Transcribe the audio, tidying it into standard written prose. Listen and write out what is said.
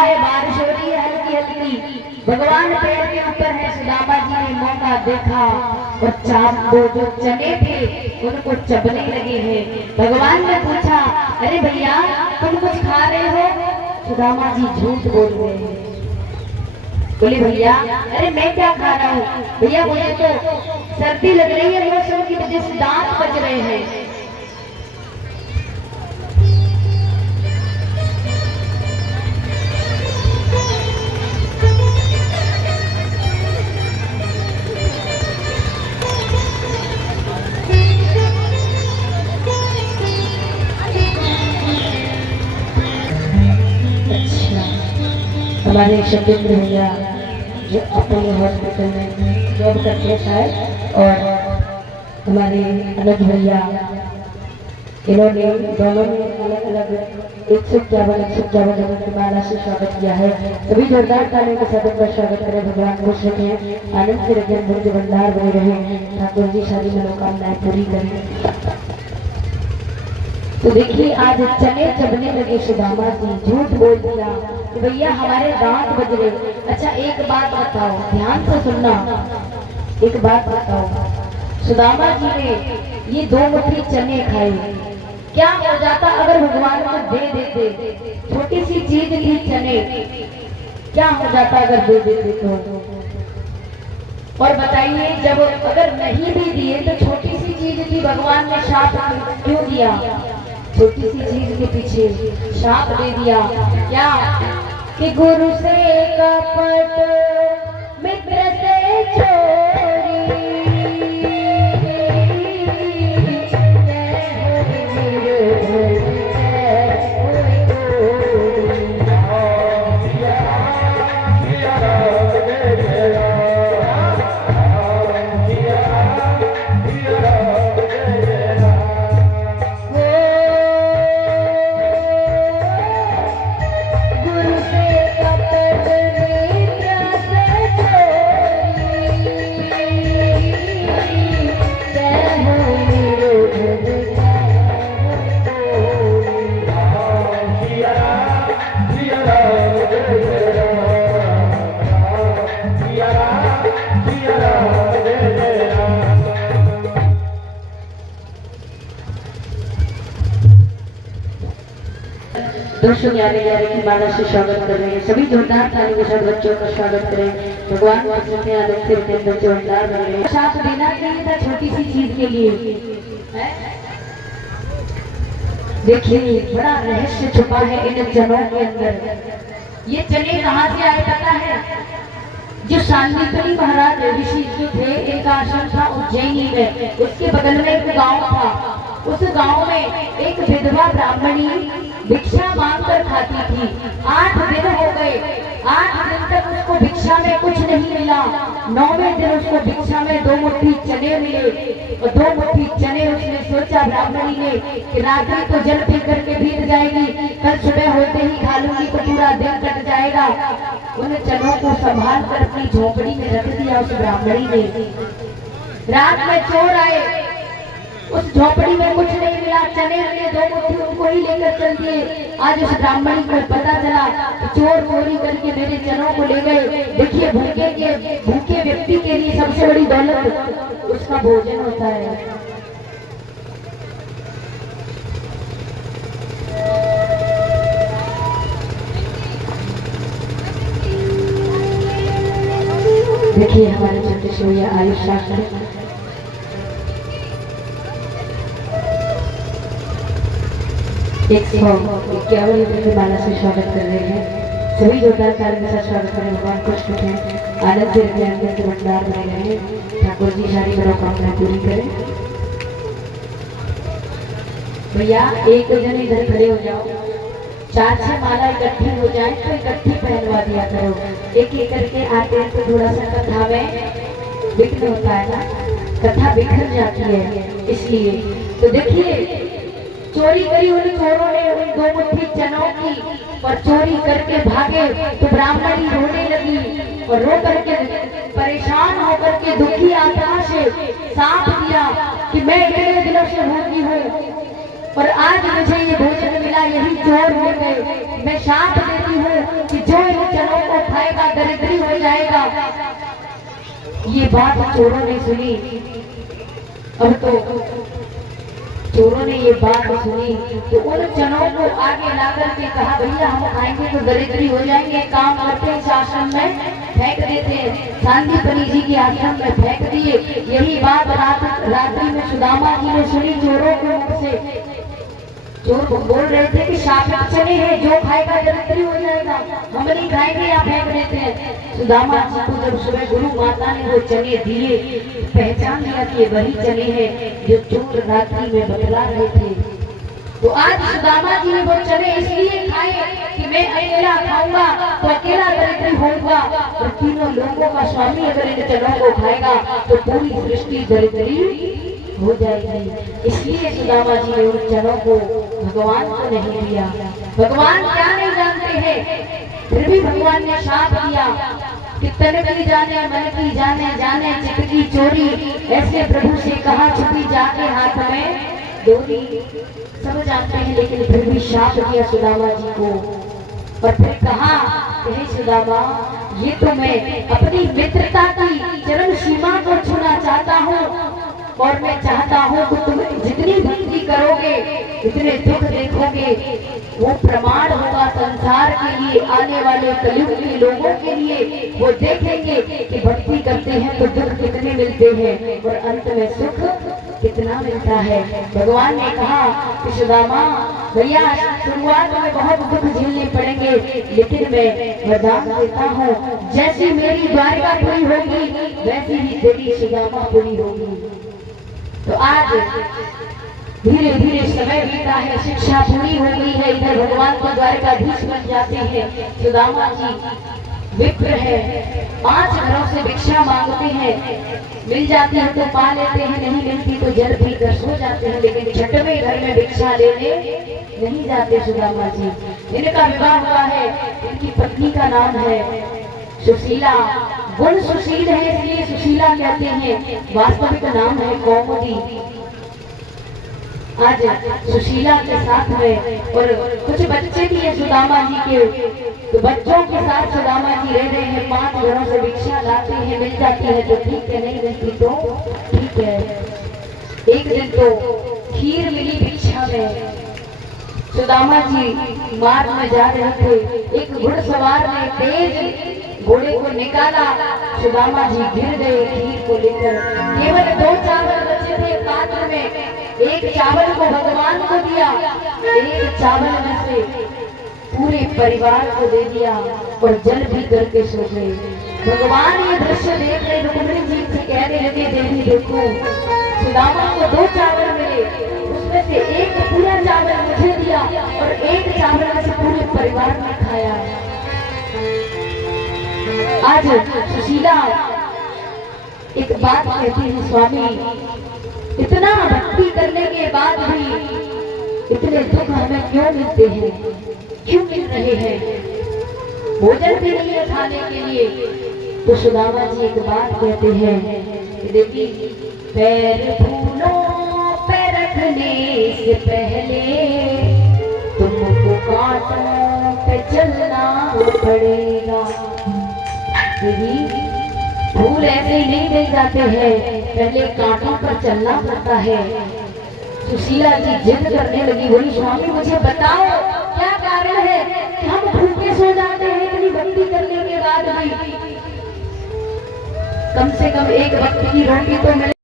है, बारिश हो रही है हल्की हल्की, भगवान पेड़ के ऊपर है। सुदामा जी ने मौका देखा और चाप दो जो चने थे उनको चबने लगे हैं। भगवान ने पूछा, अरे भैया तुम कुछ खा रहे हो? सुदामा जी झूठ बोल रहे हैं। बोले भैया, अरे मैं क्या खा रहा हूँ भैया, मुझे तो सर्दी लग रही है, मौसम की वजह से दांत बज रहे हैं। हमारे शब्देंद्र भैया जो अपोलो हॉस्पिटल में जॉब करते हैं शायद, और हमारे अनुज भैया, इन्होंने दोनों ने अलग अलग 151 जगह की माला से स्वागत किया है। सभी जोरदार तालियों के साथ उनका स्वागत करें। भगवान खुश रखें, आनंद से रखें, मुझे भंडार बने रहे, ठाकुर जी सारी मनोकामनाएं पूरी करें। तो देखिए आज चने चबने लगे सुदामा जी, झूठ बोल दिया कि भैया हमारे दांत बज रहे। अच्छा एक बात बताओ, ध्यान से सुनना, एक बात बताओ, सुदामा जी ने ये 2 मुट्ठी चने खाए, क्या हो जाता अगर भगवान को दे देते? छोटी सी चीज थी चने, क्या हो जाता अगर दे देते तो? और बताइए जब अगर नहीं भी दिए तो छोटी सी चीज थी, भगवान ने शाप क्यों दिया? छोटी सी चीज के पीछे शाप दे दिया। क्या कि गुरु से कपट, मित्र से चोरी, दोस्तों न्यारे न्यारे की माला से स्वागत कर रहे हैं। सभी जोरदार तालियों के साथ बच्चों का स्वागत करें। भगवान कृष्ण आनंद से बच्चे भंडार बन रहे हैं। साथ देना चाहिए था छोटी सी चीज के लिए। देखिए बड़ा रहस्य छुपा है इन चनों के अंदर। ये चने कहाँ से आए पता है? जो सांदीपनी महाराज ऋषि जो थे, एक आश्रम था उज्जैनी में, उसके बगल में एक गांव था। उस गांव में एक विधवा ब्राह्मणी भिक्षा मांग कर खाती थी। 8 दिन हो गए, 8 दिन तक उसको भिक्षा में कुछ नहीं मिला। 9वें दिन उसको भिक्षा में 2 मुट्ठी चने मिले, और 2 मुट्ठी चने उसने सोचा ब्राह्मणी ने कि रात्रि तो जल पी करके बीत जाएगी, कल सुबह होते ही खा लूंगी तो पूरा दिन कट जाएगा। उन चनों को संभाल कर अपनी झोपड़ी में रख दिया उस ब्राह्मणी ने। रात में चोर आए, उस झोपड़ी में कुछ नहीं मिला, चने मिले 2 मुट्ठी, उनको ही लेकर चल दिए। आज उस ब्राह्मणी को पता चला कि चोर चोरी करके मेरे चनों को ले गए। देखिए भूखे व्यक्ति के लिए सबसे बड़ी दौलत उसका भोजन होता है। देखिए हमारे छोटे से भैया आयुष शास्त्री 151 रुपये की माला से स्वागत कर रहे हैं। सभी जोरदार तालियों के साथ स्वागत करें। भगवान खुश रखें, आनंद से रखें, आनंद के भंडार बने रहें, ठाकुर जी सारी मनोकामनाएं पूरी करें। भैया एक जन इधर खड़े हो जाओ, 4-6 माला इकट्ठी हो जाए तो इकट्ठी पहनवा दिया करो। एक एक करके आते हैं तो थोड़ा सा कथा में विघ्न होता है ना, कथा बिखर जाती है, इसलिए। तो देखिए चोरी करी उन चोरों ने उन 2 मुट्ठी चनों की, और चोरी करके भागे तो ब्राह्मणी रोने लगी, और रो करके परेशान होकर के दुखी आत्मा से साथ दिया कि मैं इतने दिनों से भूखी हूँ और आज मुझे ये भोजन मिला, यही चोर हो गए। मैं साथ देती हूँ कि जो बात चोरों ने सुनी। अब तो चोरों ने ये बात सुनी तो उन जनों को आगे लाकर के कहा, भैया हम खाएंगे तो दरिद्री हो जाएंगे, काम करते हैं आश्रम में फेंक देते हैं। सांदीपनि जी के आश्रम में फेंक दिए। यही बात रात्रि में सुदामा जी ने सुनी चोरों के मुख से। चोर बोल रहे थे कि शापित चने हैं, जो खाएगा दरिद्री हो जाएगा, हम नहीं खाएंगे या फेंक देते हैं। सुदामा जी को जब सुबह गुरु माता ने वो चने दिए, पहचान लिया कि वही चने हैं जो चोर रात्रि में बतला रहे थे। तो आज सुदामा जी ने वो चने इसलिए खाए कि मैं अकेला खाऊंगा तो अकेला दरिद्री होऊंगा, और तीनों लोगों का स्वामी अगर इन चनों को खाएगा तो पूरी सृष्टि दरिद्री हो जाएगी। इसलिए सुदामा जी ने उन चनों को भगवान को नहीं दिया। भगवान क्या नहीं जानते हैं, फिर भी भगवान ने शाप दिया कि तन की जाने मन की जाने, जाने चित्त की चोरी। ऐसे प्रभु से कहा छुपी जाके हाथ में डोरी। सब जानते हैं लेकिन फिर भी शाप दिया सुदामा जी को। और फिर कहा, हे सुदामा, ये तो मैं अपनी मित्रता की चरम सीमा को छूना चाहता हूँ, और मैं चाहता हूँ कि तुम जितनी भक्ति करोगे, इतने दुख देखोगे, वो प्रमाण होगा संसार के लिए, आने वाले कलयुग के लोगों के लिए। वो देखेंगे कि भक्ति करते हैं तो दुख कितने मिलते हैं और अंत में सुख कितना मिलता है। भगवान ने कहा कि सुदामा भैया, शुरुआत में बहुत दुख झेलने पड़ेंगे, लेकिन मैं वरदान देता हूँ, जैसी मेरी द्वारका पूरी होगी वैसी ही तेरी सुदामा पूरी होगी। तो आज धीरे धीरे समय बीता है, शिक्षा पूरी हो गई है, इधर भगवान को द्वारकाधीश बन जाते हैं। सुदामा जी विप्र है, 5 घरों से भिक्षा मांगते हैं, मिल जाती है तो पा लेते हैं, नहीं मिलती तो जल पीकर सो जाते हैं, लेकिन छठवें घर में भिक्षा लेने नहीं जाते सुदामा जी। इनका विवाह हुआ है, इनकी पत्नी का नाम है सुशीला। गुण सुशील है इसलिए सुशीला कहते हैं, वास्तविक नाम है कौमुदी। आज सुशीला के साथ में और कुछ बच्चे भी हैं सुदामा जी के, तो बच्चों के साथ सुदामा जी रह रहे हैं। 5 घरों से भिक्षा लाते हैं, मिल जाती है तो ठीक है, नहीं मिलती तो ठीक है। एक दिन तो खीर मिली भिक्षा में। सुदामा जी मार्ग में जा रहे थे, एक घुड़सवार ने तेज घोड़े को निकाला, सुदामा जी गिर गए खीर को लेकर। केवल 2 चावल बचे थे पात्र में, एक चावल को भगवान को दिया, एक चावल में से पूरे परिवार को दे दिया और जल भी करके सो गए। भगवान ये दृश्य देख रहे, रुक्मिणी जी से कहने लगे, देवी देखो, सुदामा को 2 चावल मिले, उसमें से एक पूरा चावल मुझे दिया और एक चावल में से पूरे परिवार ने खाया। आज सुशीला एक बात कहती है, स्वामी, इतना भक्ति करने के बाद भी इतने दुख हमें क्यों मिलते हैं, क्यों मिल रहे हैं, भोजन भी नहीं है खाने के लिए। तो सुदामा जी एक बात कहते हैं, देवी, पैर फूलों पे रखने से पहले तुमको कांटों पे चलना पड़ेगा। फूल ऐसे ही नहीं मिल जाते हैं, पहले कांटों पर चलना पड़ता है। सुशीला जी जिद करने लगी, बोली, स्वामी मुझे बताओ क्या कारण है कि हम भूखे सो जाते हैं इतनी भक्ति करने के बाद भी। कम से कम एक वक्त की रोटी तो मिले।